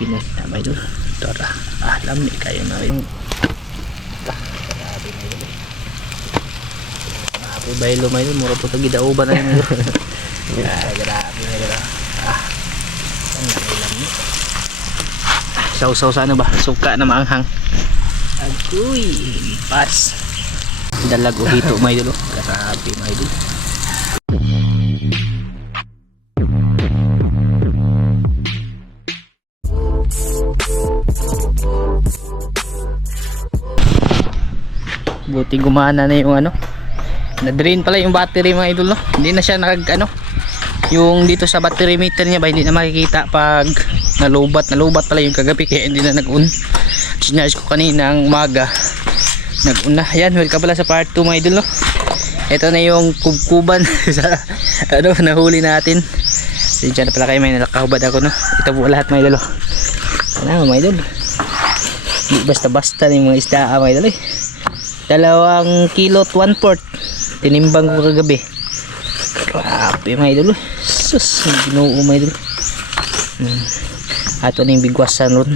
Pinas na may idol. Tara, alam ni kayo na rin. Grabe na idol. Grabe baylo may idol, mura po ito gidauban na yun. Grabe na idol. Ang nakilang ni. Sausaw sa ano ba? Suka na maanghang. Agoy, pas. Dalag o hito may idol. Grabe may idol. Buti gumana na yung ano, na-drain pala yung battery mga idol, no? Hindi na siya yung dito sa battery meter niya ba, hindi na makikita pag nalubat pala yung kagabi, kaya hindi na nag-on. Sinarge ko kanina ang umaga, nag-on na. Yan, welcome pala sa part 2 mga idol, no? Ito na yung kubkuban sa ano, nahuli natin. Diyan na pala kayo, may nalakahubad ako, no? Ito po lahat mga idol, no? Ano mga idol, hindi basta-basta na yung mga isda mga idol, eh. 2 kilo at 1/4 tinimbang ko kagabi. Grabe mga idol, sus, ginuo mga idol. Ato na yung bigwasan ron.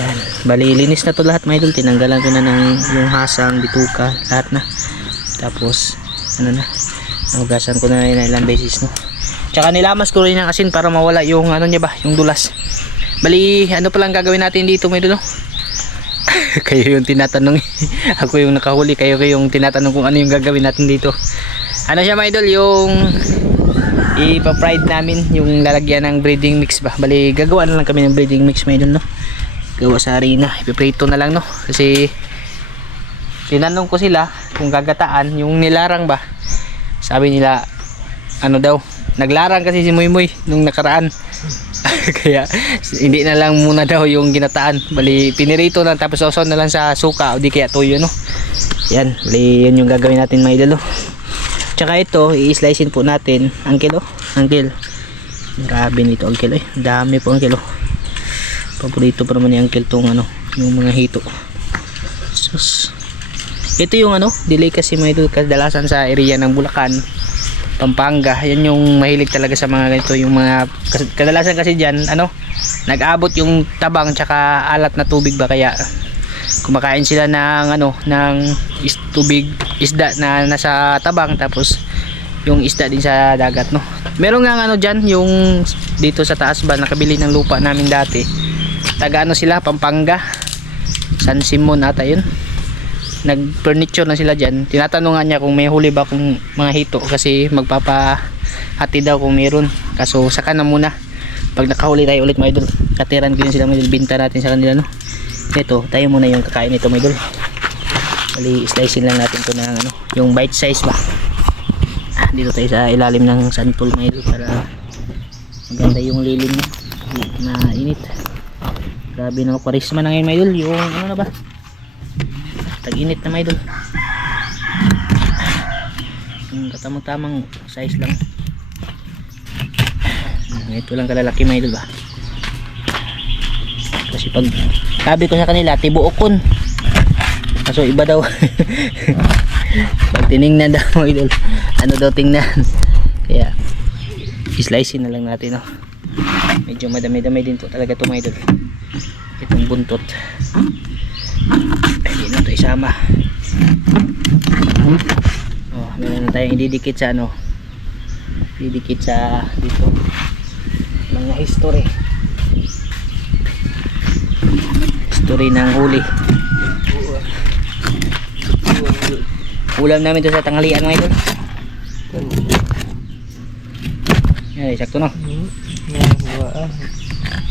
Yan, bali linis na to lahat mga idol. Tinanggalan ko na ng yung hasang, bituka, lahat na. Tapos ano na, nahugasan ko na yun ilang beses, no? Tsaka nilamas ko rin ng asin para mawala yung ano niya ba, yung dulas. Bali ano palang gagawin natin dito mga idol, no? Kayo yung tinatanong. Ako yung nakahuli, kayo yung tinatanong kung ano yung gagawin natin dito. Ano siya mga idol, yung ipa-fried namin, yung lalagyan ng breeding mix ba. Bali gagawa na lang kami ng breeding mix mga idol, no? Gawa sa harina, ipiprito na lang, no? Kasi tinanong ko sila kung gagataan, yung nilarang ba. Sabi nila ano daw, naglarang kasi si Moymoy nung nakaraan. Kaya hindi na lang muna daw yung ginataan, bali pinirito na, tapos sausaw na lang sa suka o di kaya toyo, no? Yan, bali yan yung gagawin natin mga idol, no? Tsaka ito i-slicein po natin ang kilo, grabe nito ang kilo, eh. Dami po ang kilo. Paborito pa naman ni Uncle tong ano, yung mga hito. Sus. Ito yung ano, delicacy mga idol, kadalasan sa area ng Bulacan, Pampanga. Yan yung mahilig talaga sa mga ganito, yung mga kadalasan kasi diyan ano, nag-abot yung tabang tsaka alat na tubig ba, kaya kumakain sila ng ano, ng tubig, isda na nasa tabang, tapos yung isda din sa dagat, no? Meron nga ano diyan, yung dito sa taas ba, nakabili ng lupa namin dati, taga ano sila, Pampanga, San Simon ata yun. Nag-furniture na sila dyan. Tinatanong nga niya kung may huli ba kung mga hito, kasi magpapahati daw kung meron. Kaso saka na muna, pag nakahuli tayo ulit mga idol, katiran ko yun sila mga idol, binta natin sa kanila, no? Ito, tayo muna yung kakain nito mga idol. Bali, slicein lang natin to ng ano, yung bite size ba. Dito tayo sa ilalim ng sandpole mga idol, para maganda yung lilim niya, mainit. Grabe na, kwarisma na ngayon mga idol, yung ano na ba, tag-init na mga idol. Yung katamang-tamang size lang. Ito lang kalalaki mga idol ba. Kasi pag sabi ko sa kanila, tibuokon. Kaso iba daw. Pag tinignan daw mga idol, ano daw tingnan. Kaya i-slicein na lang natin, no? Medyo madami-dami din to talaga ito mga idol. Itong buntot. Hindi na ito isama. Oh, meron na tayong ididikit sa ano, ididikit sa dito mga history ng huli. Ulam namin to sa tanghalian mga idol. Yan, sakto no.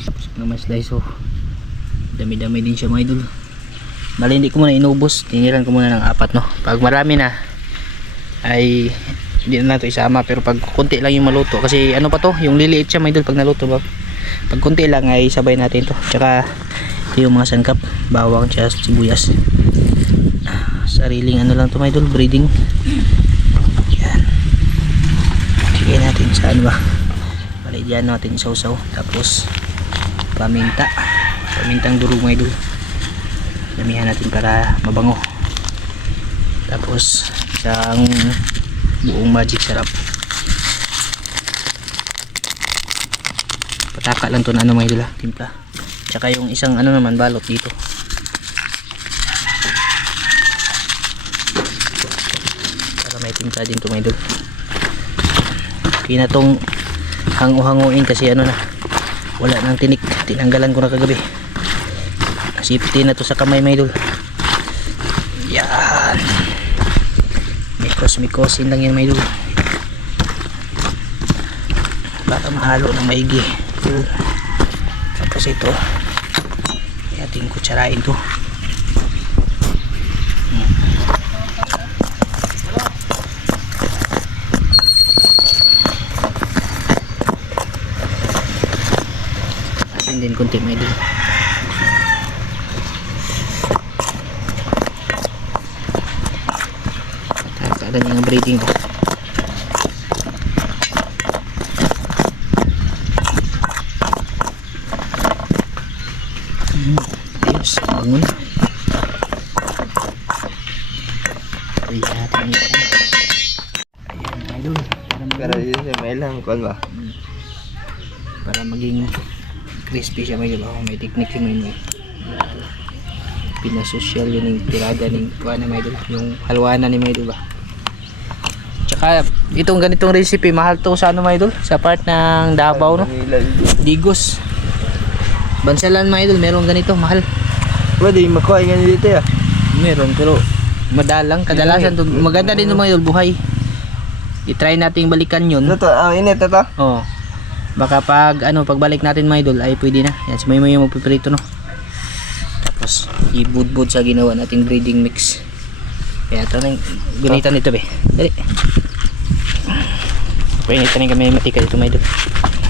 Tapos naman slice, oh. Dami-dami din siya mga idol. Bali hindi ko muna inubos, tiniran ko muna ng 4, no. Pag marami na ay hindi na ito isama, pero pag konti lang yung maluto, kasi ano pa to, yung liliit siya mga idol pag naluto ba. Pag konti lang ay sabay natin to. Tsaka ito yung mga sangkap, bawang, tsaka sibuyas. Sariling ano lang to mga idol, breeding. Yan. Sige natin sa ano ba. Bali dyan natin sausaw, tapos pamintang durog mga idol. Damihan natin para mabango. Tapos isang buong magic sarap. Saka lang to na ano mga idol, timpla. Tsaka yung isang ano naman balot dito. Para may timpla din to mga idol. Okay na tong hangu-hanguin kasi ano na, wala nang tinik. Tinanggalan ko na kagabi. Sipiti na to sa kamay mga idol. Yan. Mikos-mikosin lang yan mga idol. Para mahalo ng maigi. Tapos ito ating kutsarain to. Atin din konti mga idol. Ada yang breeding ko. Ayos, bangun. Lihat ini. Ayan, idol. Pero yun siya may lang kuan ba? Para maging crispy siya may diba? May technique siya may pinasosyal yun yung tirada ng kuan na may idol. Yung halwana ni may diba? Tsaka itong ganitong recipe mahal to sa ano mga idol, sa part ng Davao no, Digos, Bansalan mga idol, meron ganito mahal. Pwede makuha nga dito ya. Meron pero madalang kadalasan to, maganda din mga idol buhay. I-try nating balikan yun. Ito init ito. Oh. Baka pag ano pagbalik natin mga idol ay pwede na. Yan si Maymoy yung magpiprito no. Tapos ibudbud sa ginawa nating breeding mix. Kaya ito na yung gunitan nito be. Dali. Painitan na kami matika dito mga idol.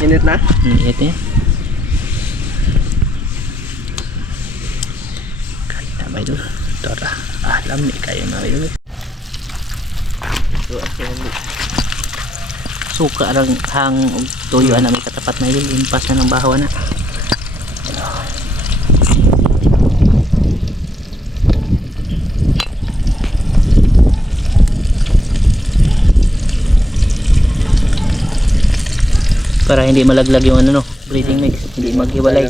Init na? Init na yan. Kahit na mga idol. Tora. Lami kayo mga idol. Suka lang hang tuyo na may katapat mga idol. Impas na ng bahaw na. Para hindi malaglag yung ano no, breeding mix, hindi maghiwalay.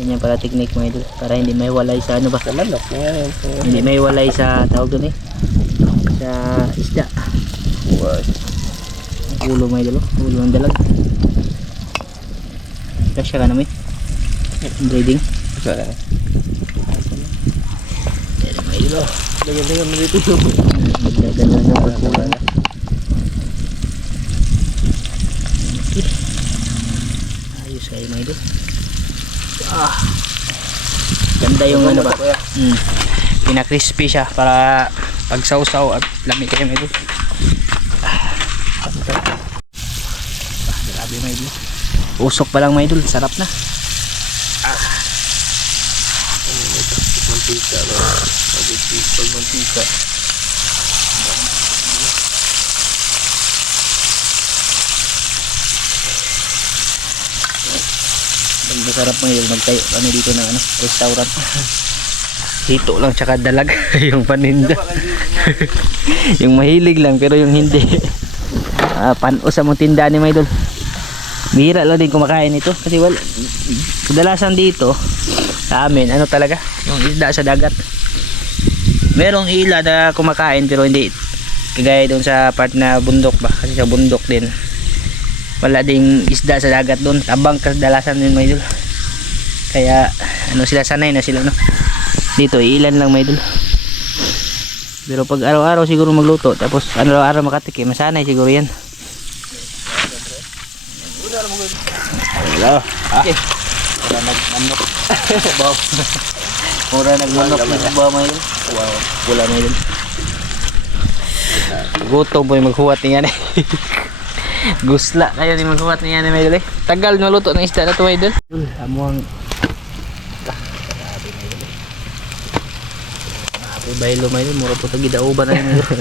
Ganyan para technique mga idol, para hindi mahiwalay sa ano ba? Sa manok. Hindi mahiwalay sa tawag doon sa isda. Ulo mga idol, ulo ng dalag. Kasya ka namin. Breeding. Kasya ka. Yan mga idol. Dagan-dagan mo dito. Magdadala na pagkulang. Ayos kayo mga idol. Ganda yung ano ba, pinakrispy siya para pag sausaw at lami kayo mga idol. Grabe mga idol, usok pa lang mga idol, sarap na. Mantika ba? Pag mantika. Masarap mga idol magtayo ano dito ng ano, restaurant. Dito lang tsaka dalag yung paninda. Yung mahilig lang pero yung hindi. Panos sa mong tindahan ni mga idol. Bihira lang din kumakain ito kasi wala, kadalasan dito sa amin ano talaga yung isda sa dagat. Merong ila na kumakain pero hindi kagaya doon sa part na bundok ba, kasi sa bundok din wala ding isda sa dagat doon, tabang kadalasan din mga idol. Kaya ano sila, sanay na sila no. Dito ilan lang mga idol. Pero pag araw-araw siguro magluto tapos araw-araw makatikim, masanay siguro yan. Hello. Okay. Mura nag-manok. Mura nag-manok na sa bawa mga idol. Wow, pula mga idol. Gutom po yung maghuwat niya eh. Gusla kayo ni maghuwat niya ni mga idol eh. Tagal naluto ng isda na ito mga idol. Amuang baylo mga idol, mura po ito gidauban na yung mga idol.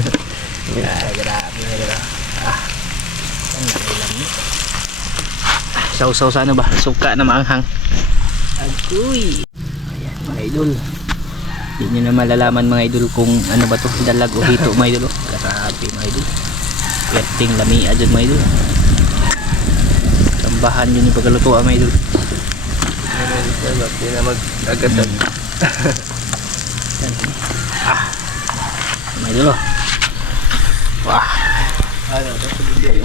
Grabe mga idol. Ang nakilang niya. Sausaw sa ano ba? Suka na maanghang. Agoy. Ayan mga idol. Hindi nyo na malalaman mga idol kung ano ba to, dalag o hito mga idol. Grabe mga idol. Perting lamia dyan mga idol. Bahan yun yung pagkalutuan mga idol. Hindi na mag-agasan. Mga idol oh. Wah.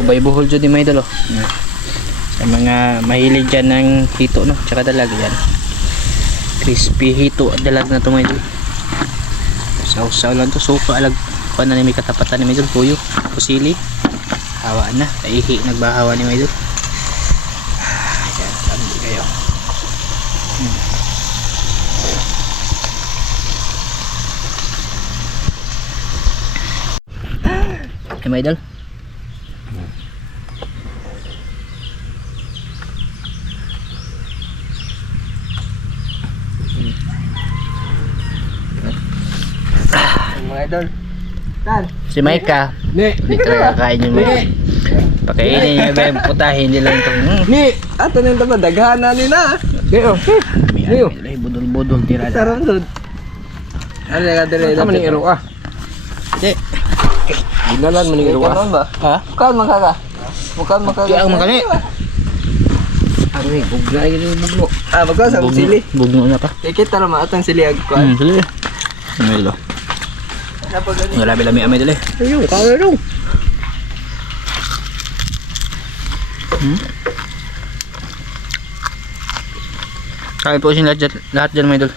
Ubay buhol dyan mga idol oh. Sa mga mahilig dyan ng hito no. Tsaka dalag yan. Crispy hito dalag na ito mga idol. Sausaw lang to. Suka alag. Kuha na may katapatan ni mga idol. Puyo. Pusili. Hawa na. Taihi. Nagbahawa ni mga idol. Yan. Sandi kayo. Okay mga idol. Mga idol. Tan. Si Maika. Ni. Hindi talaga kakain yung mga. Pakainin niya ba yung putahin nila itong. Ni. Ato na yung daghan na nila. Ni oh. May budol-budol tira. Sarap doon. Ano ka dire? Kamu ning iro ah. Hindi. Ginalan mo ning iro ah. ba? Ha? Bukan makaka. Bukan makaka. Kaya ang makani. Ano eh, bugna yun yung bugno. Ah, magka sa sili. Bugno na pa. Kita naman atang sili ag ko. Sige. Ano ilo? Labi-labi amay dali. Ayun, kaya dong. Kaya po sin lahat dyan mga idol.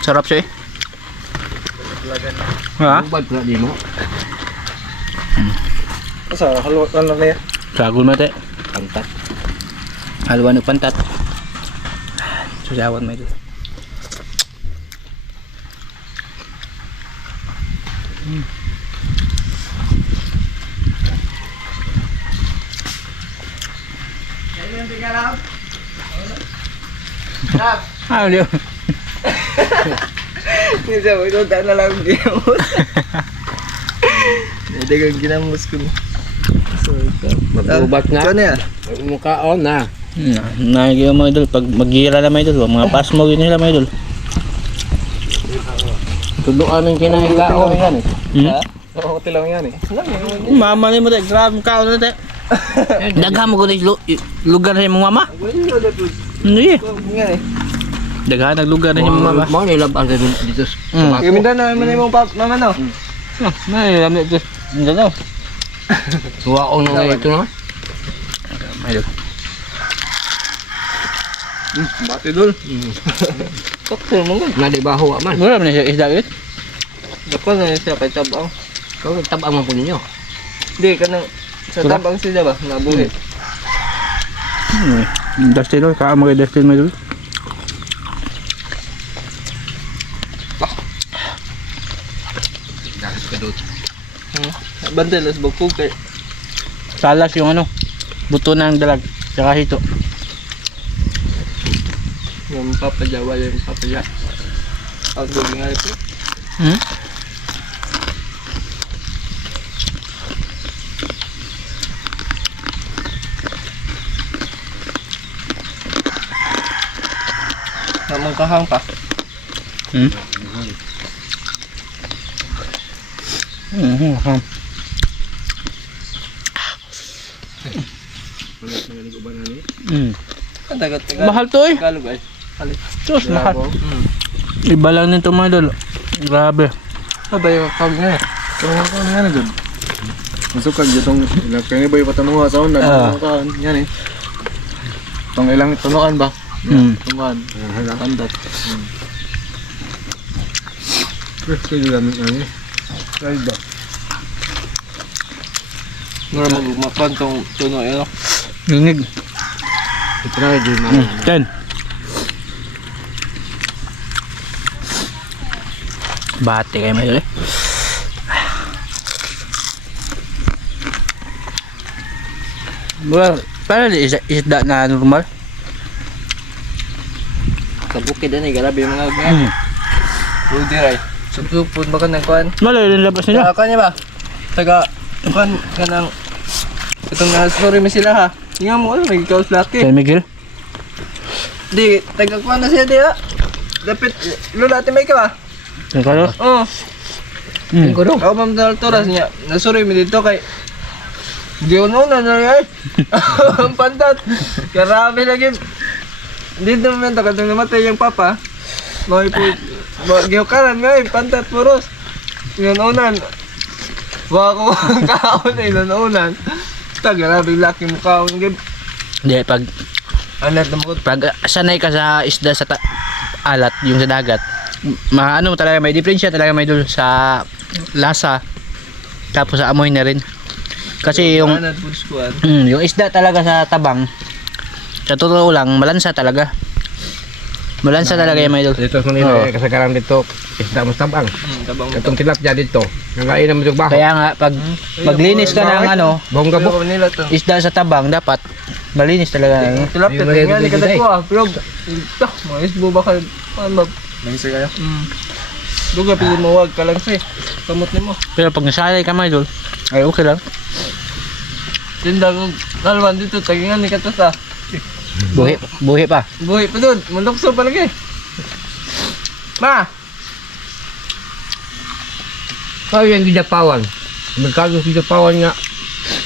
Sarap siya eh. Ha? Bad na di mo. Sa halo ano na yan? Sagol mate. Pantat. Halwa ng pantat. Susawan mga idol. Ah, ulit. Minsan mo ito na lang ginamos. Dagang ginamos ko. So, Magbubat na. Ano yan? Mukhaon na. Nakikita mga idol. Pag mag-gira na mga idol. Mga pasmog yun nila mga idol. Tuluan ng kinahikaon yan eh. Ha? Oo, tilang yan eh. Mama ni mo tayo. Grabe kaon na tayo. Daghan mo ko na lugar sa mong mama. Hindi. Yan eh. Daghan naglugar na yung mama. Mau nilabang ka dito. Gaminda na naman yung mama no? Nailamit dito. Hindi daw. Suwaon na nga ito no. Mga idol. Bati dul. Doktor mo nga. Nadibaho man. Wala mo na siya isda yun. Dapat na siya kay tabang. Kau tabang man po ninyo. Hindi, kanang sa tabang sila ba? Nabuhi. Dustin doon. Kaan mo kay Dustin mga idol. Dakas ka doon. Bandelas bukog kay. Salas yung ano. Buto ng dalag. Tsaka hito. Yung papajawa yung papaya. Ang dugi nga ito. Namang kahang pa. Tagat-tagat. Mahal to eh. Tagalog ay. Halit. Diyos, mahal. Iba lang nito mga idol. Grabe. Ano ba yung kag nga? Ano nga na doon? Masukag itong ilang kaya ba yung patanungan sa unang yan eh. Itong ilang tunuan ba? Tunuan. Pandat. First kayo gamit na eh. Right ba? Nura magmakan tong tuno yun. Nginig. Itry din na. Ten. Bate kayo mga idol eh. Well, parang isda na normal. Sa bukid ani galabi mga ganyan. Rudy ray. Supupod ba ka ng kuan? Malay yung labas nila. Kanya ba? Taga kuan kanang itong sorry mi sila ha. Nga mo ano may kaos laki. San Miguel. Di taga kuan na siya di ha. Dapat lula ti may ka ba? San Carlos. Oh. Mm. Ako ma'am Toras niya. Nasuri mi dito kay Di ununan na eh. Ang pantat. Karami lagi. Dito naman ito, katong namatay yung papa. Mga po, gihukaran nga eh, pantat puros. Inunan. Baka ko ang kaon na inunan. Grabe laki mo kaon. Hindi, pag Alat na mo. sanay ka sa isda sa alat, yung sa dagat, ano talaga, may diferensya talaga may dul sa lasa, tapos sa amoy na rin. Kasi yung Alat po squad. yung isda talaga sa tabang, sa totoo lang, malansa talaga. Malansa talaga yung may dul. Dito sa nila, kasagaran dito, isda mo tabang. Tabang Itong tilapia dito, nangain naman yung baho. Kaya nga, pag maglinis ka ng ano, Bongga Pero nila to. isda sa tabang, dapat malinis talaga. Tilapia, Di tingnan ni ba kadat dito ko ah. Pero, mga isbo ba ka? Ano ba? Nangisi kayo? Duga, pili mo wag ka lang siya. Kamot ni mo. Pero pag nasanay ka may dul, ay okay lang. Tinda ko, kalwan dito, tagingan ni katas ah. Buhi pa. Buhay pa doon, mandokso pa lagi. Ma! Kaya yung gidapawan. Magkano gidapawan nga.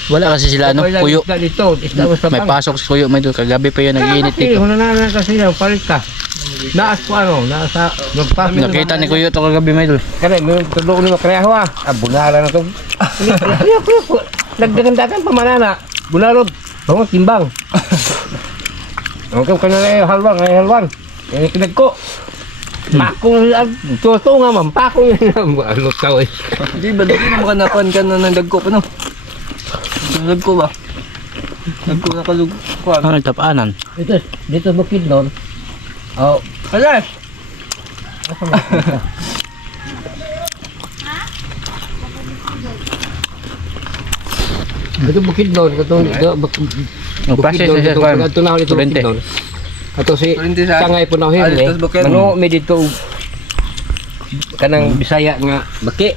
Wala kasi sila ano, Kaya kuyo. isda dito, isda mo May tabang. pasok si kuyo may dul, kagabi pa yun nag-iinit Kasi, dito. hunananan kasi yan, palit ka. Naas ko ano, nasa, magpasok. Nakita ni kuyo to kagabi may dul. Kaya, may tulog ni makreho ah. Bunala na ito. Nagdagandagan pa manana. Bunalod. Bangon timbang. Ang kanila ay halwang, ay halwang. Yung kinag ko. Pakong, tuto nga man, pakong yun. Ano tao eh. Di ba, di mo kanakuan ka na ng dagko pa no? Yung dagko ba? Dagko na kalugkuan. Ang nagtapanan. Dito bukid doon. Oh, Hala! dito bukid doon. Katong Magpase doon. siya sa Ito na dito bukid doon. Ato si Kurente sa- Sangay po na Ah, him eh. dito sa bukid. Ano, may dito kanang Bisaya nga baki.